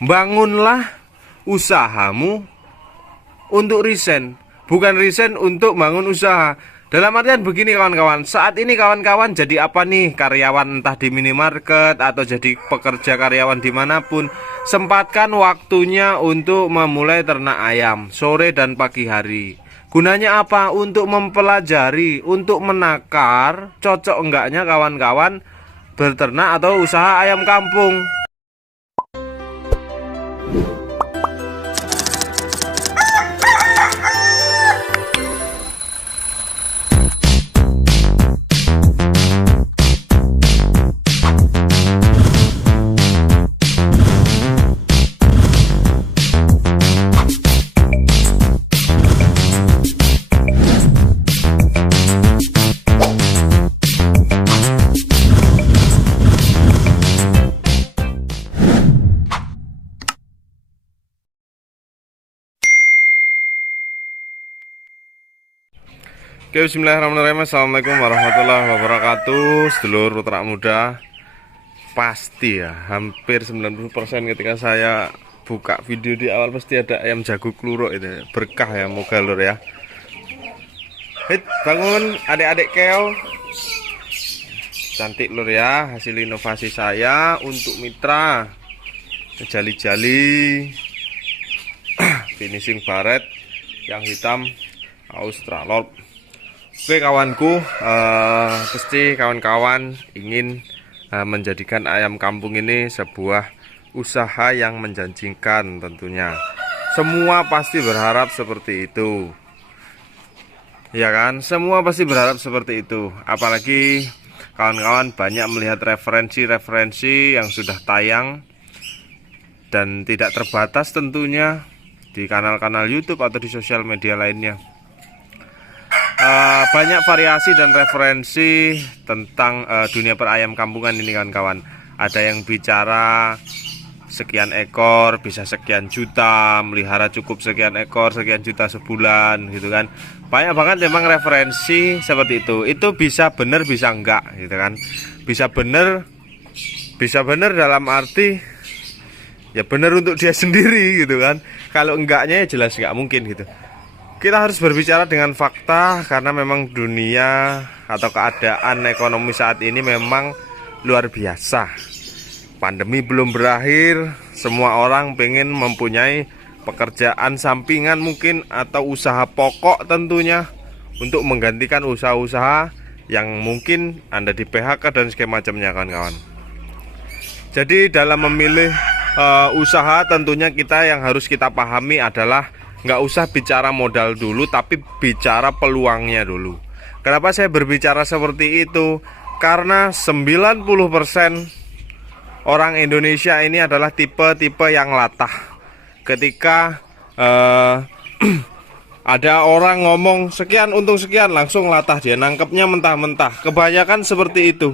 Bangunlah usahamu untuk resign, bukan resign untuk bangun usaha. Dalam artian begini kawan-kawan, saat ini kawan-kawan jadi apa nih? Karyawan entah di minimarket atau jadi pekerja karyawan dimanapun, sempatkan waktunya untuk memulai ternak ayam sore dan pagi hari. Gunanya apa? Untuk mempelajari, untuk menakar cocok enggaknya kawan-kawan berternak atau usaha ayam kampung. Oke, bismillahirrahmanirrahim. Assalamualaikum warahmatullahi wabarakatuh. Sedulur ternak muda, pasti ya hampir 90% ketika saya buka video di awal pasti ada ayam jago kluruk itu. Berkah ya, moga lur ya. Hit, bangun adik-adik keo. Cantik lur ya, hasil inovasi saya untuk mitra. Jali-jali finishing baret yang hitam Australorp. Oke kawanku, pasti kawan-kawan ingin menjadikan ayam kampung ini sebuah usaha yang menjanjikan tentunya. Semua pasti berharap seperti itu. Ya kan? Semua pasti berharap seperti itu. Apalagi kawan-kawan banyak melihat referensi-referensi yang sudah tayang dan tidak terbatas tentunya di kanal-kanal YouTube atau di sosial media lainnya. Banyak variasi dan referensi tentang dunia perayam kampungan ini kawan-kawan. Ada yang bicara sekian ekor bisa sekian juta, melihara cukup sekian ekor sekian juta sebulan gitu kan. Banyak banget memang referensi seperti itu. Itu bisa bener bisa enggak gitu kan. Bisa bener dalam arti ya bener untuk dia sendiri gitu kan. Kalau enggaknya ya jelas enggak mungkin gitu. Kita harus berbicara dengan fakta karena memang dunia atau keadaan ekonomi saat ini memang luar biasa. Pandemi belum berakhir, semua orang pengen mempunyai pekerjaan sampingan mungkin atau usaha pokok tentunya untuk menggantikan usaha-usaha yang mungkin Anda di PHK dan semacamnya kawan-kawan. Jadi dalam memilih usaha tentunya yang harus kita pahami adalah nggak usah bicara modal dulu, tapi bicara peluangnya dulu. Kenapa saya berbicara seperti itu? Karena 90% orang Indonesia ini adalah tipe-tipe yang latah. Ketika ada orang ngomong sekian untung sekian, langsung latah dia, nangkepnya mentah-mentah. Kebanyakan seperti itu.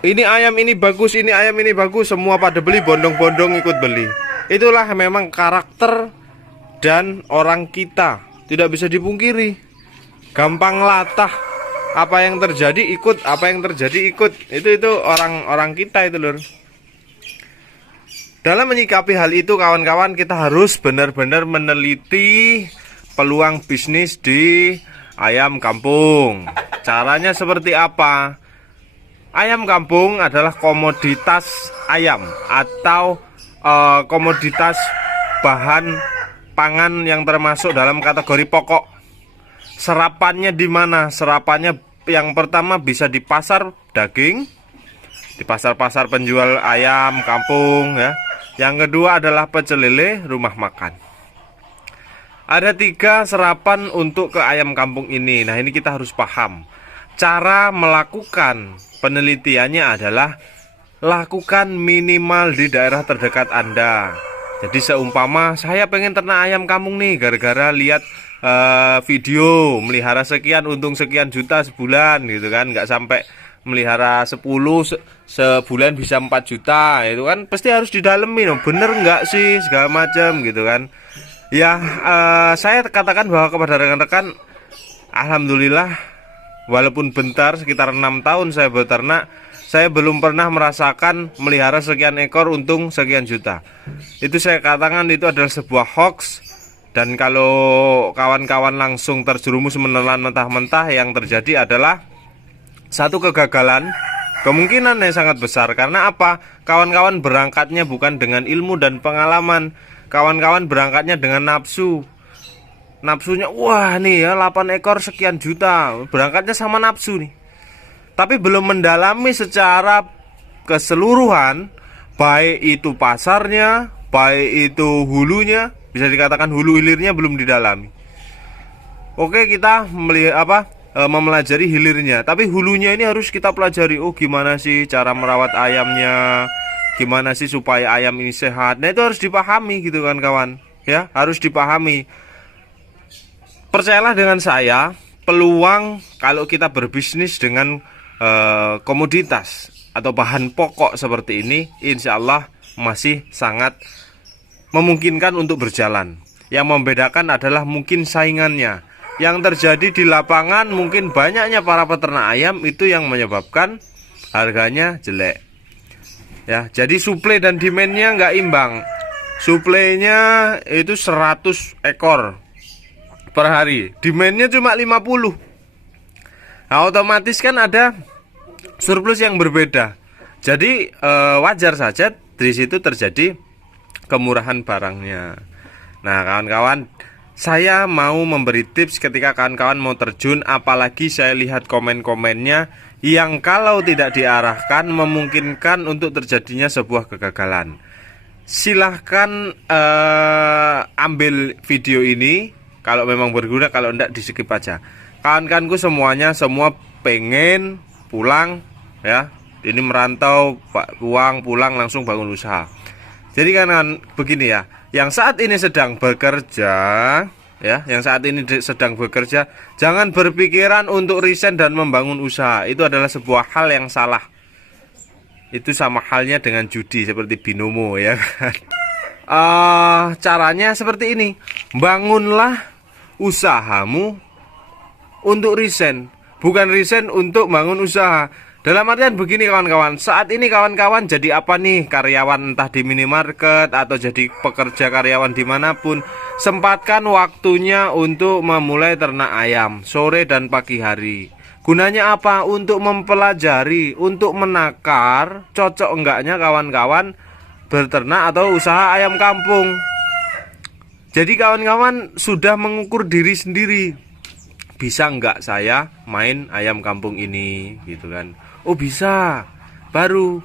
Ini ayam ini bagus, ini ayam ini bagus, semua pada beli, bondong-bondong ikut beli. Itulah memang karakter dan orang kita, tidak bisa dipungkiri. Gampang latah, apa yang terjadi ikut, apa yang terjadi ikut. Itu orang kita itu lur. Dalam menyikapi hal itu kawan-kawan, kita harus benar-benar meneliti peluang bisnis di ayam kampung. Caranya seperti apa? Ayam kampung adalah komoditas ayam atau komoditas bahan pangan yang termasuk dalam kategori pokok. Serapannya di mana? Serapannya yang pertama bisa di pasar daging, di pasar-pasar penjual ayam kampung ya. Yang kedua adalah pecel lele, rumah makan. Ada 3 serapan untuk ke ayam kampung ini. Nah, ini kita harus paham. Cara melakukan penelitiannya adalah lakukan minimal di daerah terdekat Anda. Jadi seumpama saya pengen ternak ayam kampung nih, gara-gara lihat video melihara sekian untung sekian juta sebulan gitu kan. Nggak sampai melihara 10 sebulan bisa 4 juta. Itu kan pasti harus didalemin, bener nggak sih segala macam gitu kan. Ya saya katakan bahwa kepada rekan-rekan, alhamdulillah walaupun bentar sekitar 6 tahun saya beternak, saya belum pernah merasakan melihara sekian ekor untung sekian juta. Itu saya katakan itu adalah sebuah hoax. Dan kalau kawan-kawan langsung terjerumus menelan mentah-mentah, yang terjadi adalah satu kegagalan, kemungkinan yang sangat besar. Karena apa? Kawan-kawan berangkatnya bukan dengan ilmu dan pengalaman. Kawan-kawan berangkatnya dengan nafsu. Nafsunya, wah nih ya 8 ekor sekian juta. Berangkatnya sama nafsu nih. Tapi belum mendalami secara keseluruhan, baik itu pasarnya, baik itu hulunya, bisa dikatakan hulu hilirnya belum didalami. Oke, kita melihat memelajari hilirnya, tapi hulunya ini harus kita pelajari. Oh, gimana sih cara merawat ayamnya? Gimana sih supaya ayam ini sehat? Nah, itu harus dipahami gitu kan kawan. Ya, harus dipahami. Percayalah dengan saya, peluang kalau kita berbisnis dengan komoditas atau bahan pokok seperti ini, insya Allah masih sangat memungkinkan untuk berjalan. Yang membedakan adalah mungkin saingannya. Yang terjadi di lapangan, mungkin banyaknya para peternak ayam, itu yang menyebabkan harganya jelek. Ya, jadi suplai dan demandnya nggak imbang. Suplainya itu 100 ekor per hari, demandnya cuma 50. Nah, otomatis kan ada surplus yang berbeda. Jadi wajar saja di situ terjadi kemurahan barangnya. Nah, kawan-kawan, saya mau memberi tips ketika kawan-kawan mau terjun, apalagi saya lihat komen-komennya yang kalau tidak diarahkan memungkinkan untuk terjadinya sebuah kegagalan. Silahkan ambil video ini kalau memang berguna, kalau tidak di skip aja. Kawan-kawanku semuanya semua pengen pulang ya. Ini merantau, uang pulang langsung bangun usaha. Jadi kan begini ya, yang saat ini sedang bekerja ya, yang saat ini sedang bekerja, jangan berpikiran untuk resign dan membangun usaha. Itu adalah sebuah hal yang salah. Itu sama halnya dengan judi seperti binomo ya kan. Caranya seperti ini. Bangunlah usahamu untuk resign, bukan resign untuk bangun usaha. Dalam artian begini kawan-kawan, saat ini kawan-kawan jadi apa nih? Karyawan entah di minimarket atau jadi pekerja karyawan dimanapun, sempatkan waktunya untuk memulai ternak ayam sore dan pagi hari. Gunanya apa? Untuk mempelajari, untuk menakar cocok enggaknya kawan-kawan berternak atau usaha ayam kampung. Jadi kawan-kawan sudah mengukur diri sendiri, bisa enggak saya main ayam kampung ini gitu kan. Oh bisa. Baru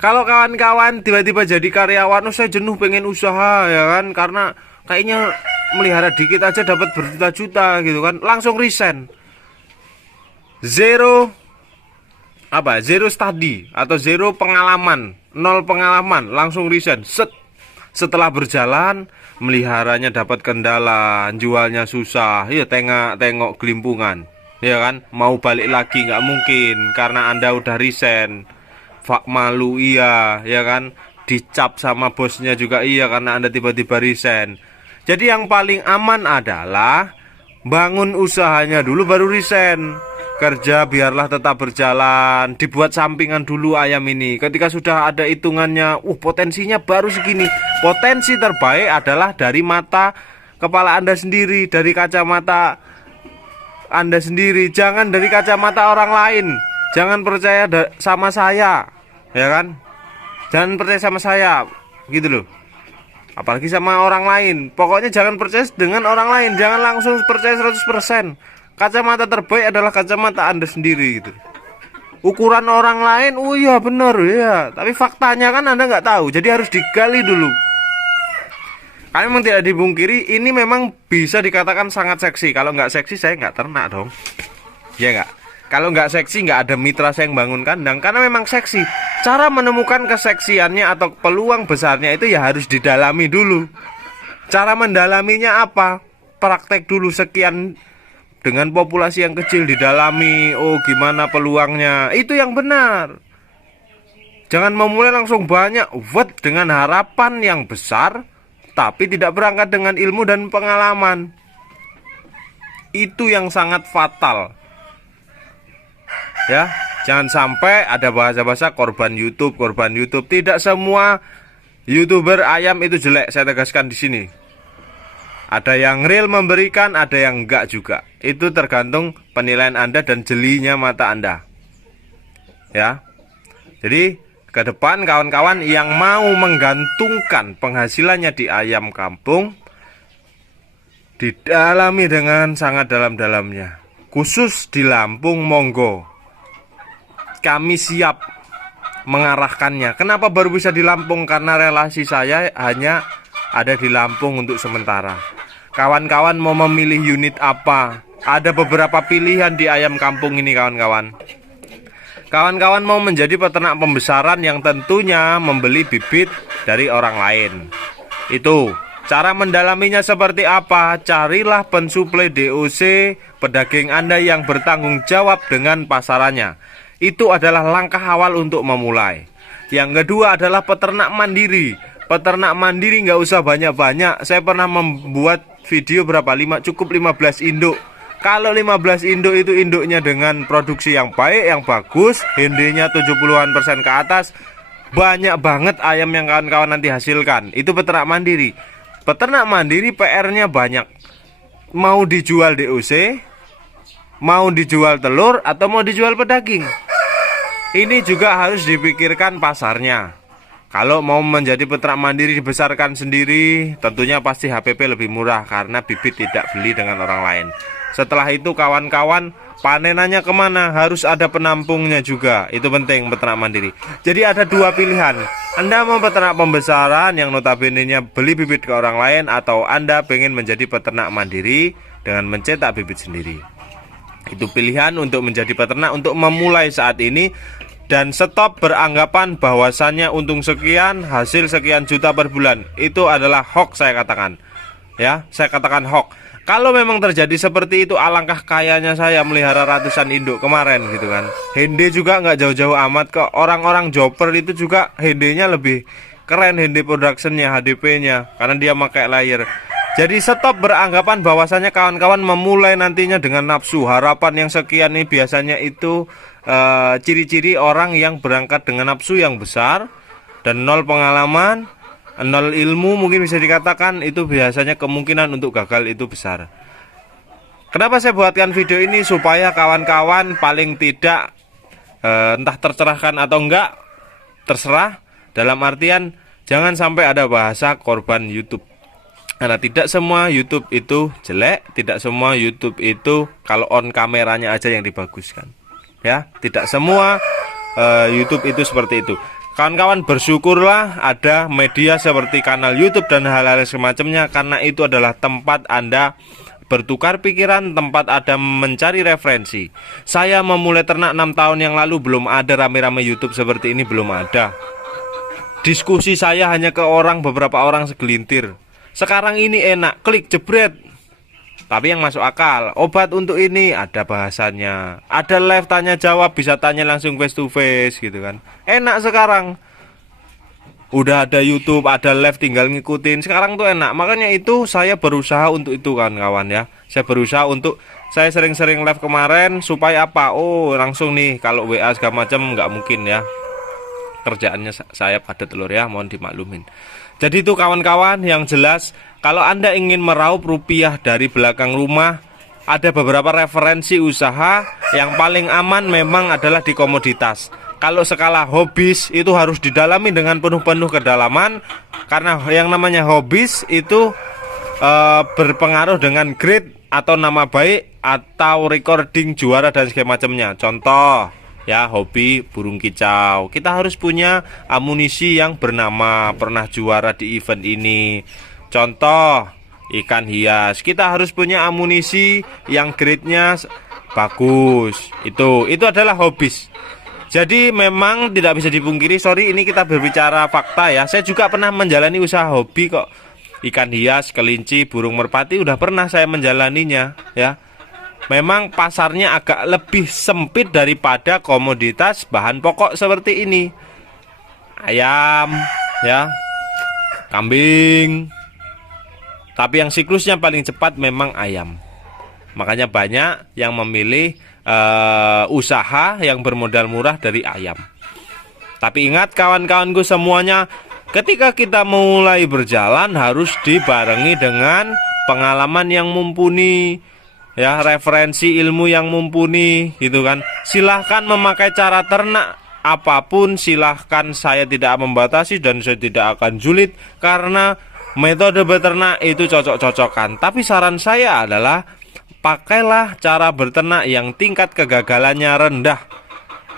kalau kawan-kawan tiba-tiba jadi karyawan, oh saya jenuh pengen usaha ya kan, karena kayaknya melihara dikit aja dapat berjuta-juta gitu kan, langsung resign. Zero study atau zero pengalaman, nol pengalaman, langsung resign. Setelah berjalan, meliharanya dapat kendala, jualnya susah, ya tengok gelimpungan, ya kan, mau balik lagi nggak mungkin karena Anda udah resign. Fak malu iya, ya kan, dicap sama bosnya juga iya karena Anda tiba-tiba resign. Jadi yang paling aman adalah bangun usahanya dulu baru resign. Kerja biarlah tetap berjalan, dibuat sampingan dulu ayam ini. Ketika sudah ada hitungannya, potensinya baru segini. Potensi terbaik adalah dari mata kepala Anda sendiri, dari kacamata Anda sendiri, jangan dari kacamata orang lain. Jangan percaya sama saya, ya kan? Jangan percaya sama saya, gitu loh. Apalagi sama orang lain. Pokoknya jangan percaya dengan orang lain, jangan langsung percaya 100%. Kacamata terbaik adalah kacamata Anda sendiri gitu. Ukuran orang lain, oh iya benar ya, tapi faktanya kan Anda nggak tahu. Jadi harus digali dulu. Karena memang tidak dibungkiri, ini memang bisa dikatakan sangat seksi. Kalau nggak seksi saya nggak ternak dong. Ya nggak. Kalau nggak seksi nggak ada mitra saya yang bangun kandang. Karena memang seksi. Cara menemukan keseksiannya atau peluang besarnya itu ya harus didalami dulu. Cara mendalaminya apa? Praktek dulu sekian. Dengan populasi yang kecil didalami, oh gimana peluangnya, itu yang benar. Jangan memulai langsung banyak, dengan harapan yang besar, tapi tidak berangkat dengan ilmu dan pengalaman. Itu yang sangat fatal. Ya, Jangan sampai ada bahasa-bahasa korban YouTube, korban YouTube. Tidak semua YouTuber ayam itu jelek, saya tegaskan di sini. Ada yang real memberikan, ada yang enggak juga. Itu tergantung penilaian Anda dan jelinya mata Anda. Ya. Jadi ke depan kawan-kawan yang mau menggantungkan penghasilannya di ayam kampung, didalami dengan sangat dalam-dalamnya. Khusus di Lampung, monggo. Kami siap mengarahkannya. Kenapa baru bisa di Lampung? Karena relasi saya hanya ada di Lampung untuk sementara. Kawan-kawan mau memilih unit apa? Ada beberapa pilihan di ayam kampung ini kawan-kawan. Kawan-kawan mau menjadi peternak pembesaran yang tentunya membeli bibit dari orang lain. Itu cara mendalaminya seperti apa? Carilah pensuplai DOC pedaging Anda yang bertanggung jawab dengan pasarannya. Itu adalah langkah awal untuk memulai. Yang kedua adalah peternak mandiri. Peternak mandiri nggak usah banyak-banyak. Saya pernah membuat video berapa? Cukup 15 induk. Kalau 15 induk itu induknya dengan produksi yang baik, yang bagus, hendenya 70-an% ke atas, banyak banget ayam yang kawan-kawan nanti hasilkan. Itu peternak mandiri. Peternak mandiri PR-nya banyak. Mau dijual DOC, mau dijual telur, atau mau dijual pedaging. Ini juga harus dipikirkan pasarnya. Kalau mau menjadi peternak mandiri dibesarkan sendiri, tentunya pasti HPP lebih murah karena bibit tidak beli dengan orang lain. Setelah itu kawan-kawan panenannya kemana? Harus ada penampungnya juga. Itu penting peternak mandiri. Jadi ada dua pilihan. Anda mau peternak pembesaran yang notabene-nya beli bibit ke orang lain, atau Anda pengen menjadi peternak mandiri dengan mencetak bibit sendiri. Itu pilihan untuk menjadi peternak untuk memulai saat ini. Dan stop beranggapan bahwasannya untung sekian, hasil sekian juta per bulan. Itu adalah hoax, saya katakan. Ya, saya katakan hoax. Kalau memang terjadi seperti itu, alangkah kayanya saya melihara ratusan induk kemarin gitu kan. Hende juga nggak jauh-jauh amat ke orang-orang jopper itu juga hendenya lebih keren, hende productionnya, HDP-nya, karena dia pakai layer. Jadi stop beranggapan bahwasannya kawan-kawan memulai nantinya dengan nafsu. Harapan yang sekian ini biasanya itu ciri-ciri orang yang berangkat dengan nafsu yang besar dan nol pengalaman, nol ilmu, mungkin bisa dikatakan. Itu biasanya kemungkinan untuk gagal itu besar. Kenapa saya buatkan video ini? Supaya kawan-kawan paling tidak entah tercerahkan atau enggak, terserah. Dalam artian jangan sampai ada bahasa korban YouTube. Karena tidak semua YouTube itu jelek, tidak semua YouTube itu kalau on kameranya aja yang dibaguskan. Ya, tidak semua YouTube itu seperti itu. Kawan-kawan bersyukurlah ada media seperti kanal YouTube dan hal-hal semacamnya, karena itu adalah tempat Anda bertukar pikiran, tempat Anda mencari referensi. Saya memulai ternak 6 tahun yang lalu belum ada rame-rame YouTube seperti ini, belum ada. Diskusi saya hanya ke beberapa orang segelintir. Sekarang ini enak, klik jebret. Tapi yang masuk akal, obat untuk ini ada bahasanya. Ada live tanya jawab, bisa tanya langsung face to face gitu kan. Enak sekarang. Udah ada YouTube, ada live, tinggal ngikutin. Sekarang tuh enak. Makanya itu saya berusaha untuk itu kawan-kawan ya. Saya berusaha untuk, saya sering-sering live kemarin supaya apa? Oh, langsung nih kalau WA segala macam nggak mungkin ya. Kerjaannya saya padat telur ya, mohon dimaklumin. Jadi itu kawan-kawan, yang jelas kalau Anda ingin meraup rupiah dari belakang rumah, ada beberapa referensi usaha. Yang paling aman memang adalah di komoditas. Kalau skala hobis itu harus didalami dengan penuh-penuh kedalaman, karena yang namanya hobis itu berpengaruh dengan grade atau nama baik atau recording juara dan segala macamnya. Contoh ya, hobi burung kicau, kita harus punya amunisi yang bernama, pernah juara di event ini. Contoh ikan hias, kita harus punya amunisi yang grade-nya bagus. Itu adalah hobis. Jadi memang tidak bisa dipungkiri, sorry ini kita berbicara fakta ya. Saya juga pernah menjalani usaha hobi kok. Ikan hias, kelinci, burung merpati udah pernah saya menjalaninya ya. Memang pasarnya agak lebih sempit daripada komoditas bahan pokok seperti ini. Ayam ya, kambing. Tapi yang siklusnya paling cepat memang ayam. Makanya banyak yang memilih usaha yang bermodal murah dari ayam. Tapi ingat kawan-kawanku semuanya, ketika kita mulai berjalan harus dibarengi dengan pengalaman yang mumpuni, ya, referensi ilmu yang mumpuni, gitu kan. Silahkan memakai cara ternak apapun, silahkan, saya tidak membatasi dan saya tidak akan julid karena metode beternak itu cocok-cocokan. Tapi saran saya adalah pakailah cara berternak yang tingkat kegagalannya rendah.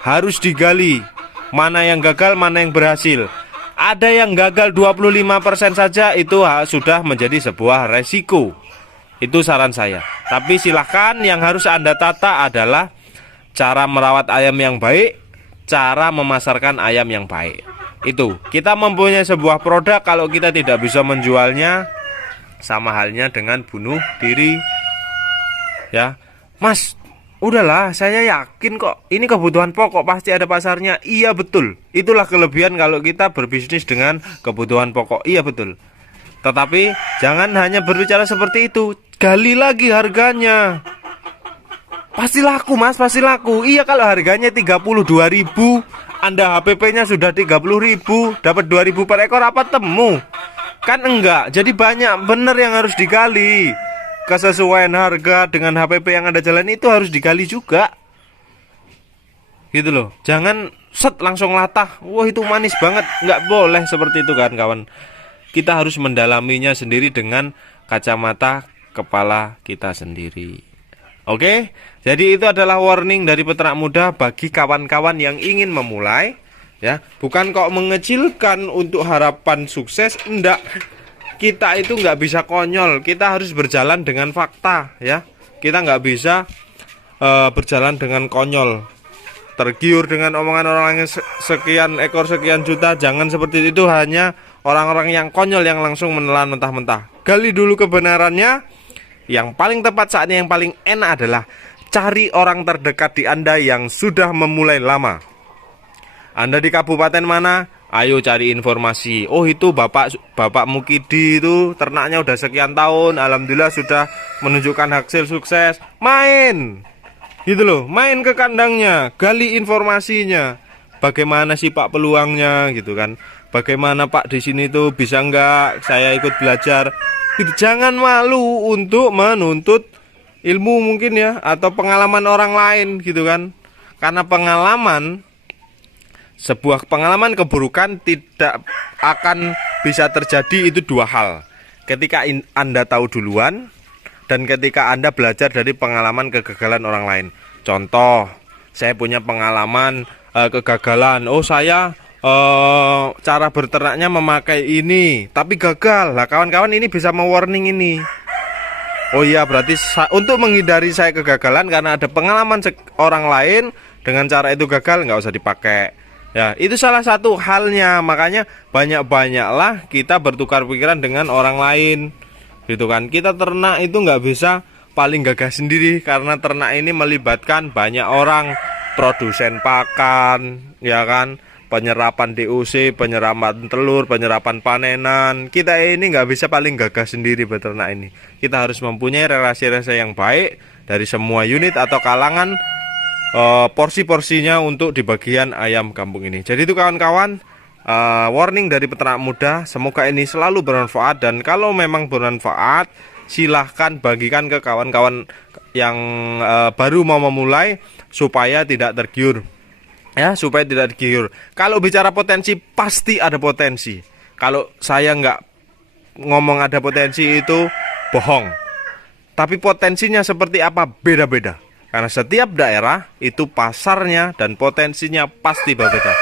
Harus digali mana yang gagal, mana yang berhasil. Ada yang gagal 25% saja, itu sudah menjadi sebuah resiko. Itu saran saya. Tapi silahkan, yang harus Anda tata adalah cara merawat ayam yang baik, cara memasarkan ayam yang baik. Itu, kita mempunyai sebuah produk, kalau kita tidak bisa menjualnya, sama halnya dengan bunuh diri. Ya, Mas, udahlah, saya yakin kok ini kebutuhan pokok, pasti ada pasarnya. Iya betul, itulah kelebihan kalau kita berbisnis dengan kebutuhan pokok. Iya betul. Tetapi jangan hanya berbicara seperti itu, gali lagi harganya. Pasti laku Mas, pasti laku. Iya, kalau harganya 32.000, Anda HPP-nya sudah 30.000, dapat 2.000 per ekor, apa temu? Kan enggak, jadi banyak bener yang harus digali. Kesesuaian harga dengan HPP yang Anda jalani itu harus digali juga, gitu loh. Jangan set langsung latah, wah itu manis banget. Nggak boleh seperti itu kan kawan. Kita harus mendalaminya sendiri dengan kacamata kepala kita sendiri. Oke, jadi itu adalah warning dari peternak muda bagi kawan-kawan yang ingin memulai, ya. Bukan kok mengecilkan untuk harapan sukses, enggak. Kita itu nggak bisa konyol, kita harus berjalan dengan fakta, ya. Kita nggak bisa berjalan dengan konyol, tergiur dengan omongan orang yang sekian ekor sekian juta. Jangan seperti itu, hanya orang-orang yang konyol yang langsung menelan mentah-mentah. Gali dulu kebenarannya. Yang paling tepat saatnya, yang paling enak adalah cari orang terdekat di Anda yang sudah memulai lama. Anda di kabupaten mana? Ayo cari informasi. Oh, itu Bapak Mukidi itu ternaknya udah sekian tahun, alhamdulillah sudah menunjukkan hasil sukses. Main, gitu loh, main ke kandangnya, gali informasinya. Bagaimana sih Pak peluangnya, gitu kan? Bagaimana Pak di sini tuh, bisa nggak saya ikut belajar? Gitu. Jangan malu untuk menuntut ilmu mungkin ya, atau pengalaman orang lain, gitu kan? Karena sebuah pengalaman keburukan tidak akan bisa terjadi, itu dua hal. Ketika Anda tahu duluan, dan ketika Anda belajar dari pengalaman kegagalan orang lain. Contoh, saya punya pengalaman kegagalan. Oh, saya cara berternaknya memakai ini, tapi gagal. Lah kawan-kawan ini bisa mewarning ini. Oh iya, berarti untuk menghindari saya kegagalan karena ada pengalaman orang lain dengan cara itu gagal, nggak usah dipakai. Ya, itu salah satu halnya. Makanya banyak-banyaklah kita bertukar pikiran dengan orang lain, gitu kan. Kita ternak itu nggak bisa paling gagah sendiri, karena ternak ini melibatkan banyak orang, produsen pakan, ya kan, penyerapan DOC, penyerapan telur, penyerapan panenan. Kita ini nggak bisa paling gagah sendiri beternak ini. Kita harus mempunyai relasi-relasi yang baik dari semua unit atau kalangan, porsi-porsinya untuk di bagian ayam kampung ini. Jadi itu kawan-kawan, warning dari peternak muda. Semoga ini selalu bermanfaat, dan kalau memang bermanfaat, silahkan bagikan ke kawan-kawan yang baru mau memulai supaya tidak tergiur. Ya, supaya tidak tergiur. Kalau bicara potensi, pasti ada potensi. Kalau saya nggak ngomong ada potensi, itu bohong. Tapi potensinya seperti apa, beda-beda. Karena setiap daerah itu pasarnya dan potensinya pasti berbeda.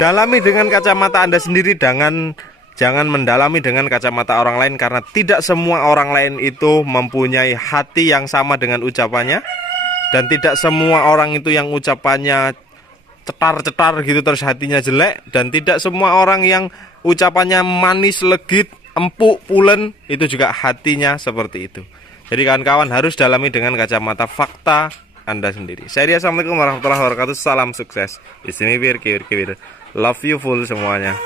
Dalami dengan kacamata Anda sendiri, jangan mendalami dengan kacamata orang lain, karena tidak semua orang lain itu mempunyai hati yang sama dengan ucapannya, dan tidak semua orang itu yang ucapannya cetar-cetar gitu terus hatinya jelek, dan tidak semua orang yang ucapannya manis, legit, empuk, pulen itu juga hatinya seperti itu. Jadi kawan-kawan harus dalami dengan kacamata fakta Anda sendiri. Saya Assalamualaikum warahmatullahi wabarakatuh. Salam sukses. Di sini Kibir. Love you full semuanya.